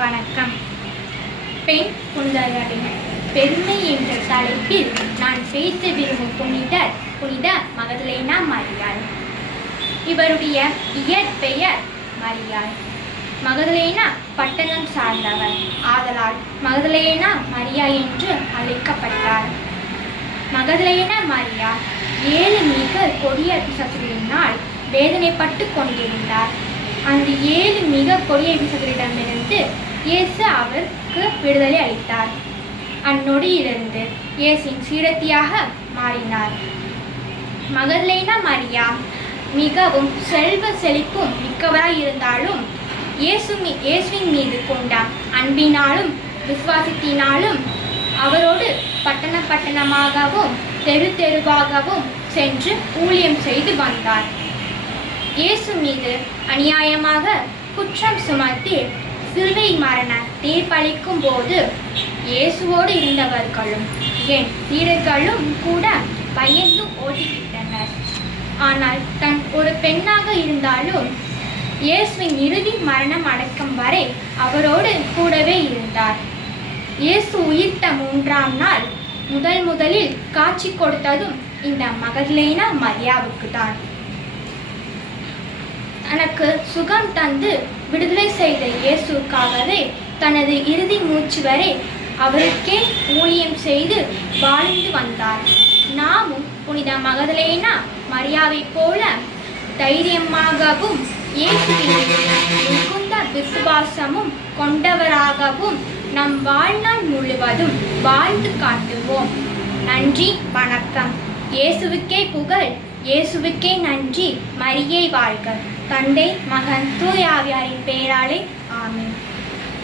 வணக்கம். பெண் புனிதர்களின் பெருமை என்ற தலைப்பில் நான் பேச விரும்பும் புனித மகதலேனா மரியாள். இவருடைய இயற்பெயர் மரியாள். மகதலேனா பட்டணம் சார்ந்தவர் ஆதலால் மகதலேனா மரியா என்று அழைக்கப்பட்டார். மகதலேனா மரியா 7 மிக கொடிய பிசாசுகளினால் வேதனைப்பட்டு கொண்டிருந்தார். அந்த 7 மிக கொடிய பிசாசுகளிடமிருந்து இயேசு அவருக்கு விடுதலை அளித்தார். அந்நொடியிலிருந்து இயேசுவின் சீடத்தியாக மாறினார். மகதலேனா மரியா மிகவும் செல்வ செழிப்பும் மிக்கவராய் இருந்தாலும் இயேசுவின் மீது கொண்ட அன்பினாலும் விசுவாசத்தினாலும் அவரோடு பட்டணமாகவும் தெருவாகவும் சென்று ஊழியம் செய்து வந்தார். இயேசு மீது அநியாயமாக குற்றம் சுமத்தி சிலுவை மரண தீர்ப்பளிக்கும் போது இயேசுவோடு இருந்தவர்களும் என் சீடர்களும் கூட பயந்து ஓடிவிட்டனர். ஆனால் தன் ஒரு பெண்ணாக இருந்தாலும் இயேசுவின் இறுதி மரணம் அடக்கம் வரை அவரோடு கூடவே இருந்தார். இயேசு உயிர்த்த 3ஆம் நாள் முதலில் காட்சி கொடுத்ததும் இந்த மகதலேனா மரியாவுக்கு தான். தனக்கு சுகம் தந்து விடுதலை செய்த இயேசுக்காகவே தனது இறுதி மூச்சு வரை அவருக்கே ஊழியம் செய்து வாழ்ந்து வந்தார். நாமும் புனித மகதலேனா மரியாவைப் போல தைரியமாகவும் இயேசுவின் மிகுந்த விசுவாசமும் கொண்டவராகவும் நம் வாழ்நாள் முழுவதும் வாழ்ந்து காட்டுவோம். நன்றி, வணக்கம். இயேசுவுக்கே புகழ், இயேசுவுக்கே நன்றி. மரியை வாழ்க. தந்தை, மகன், தூய ஆவியாரின் பெயராலே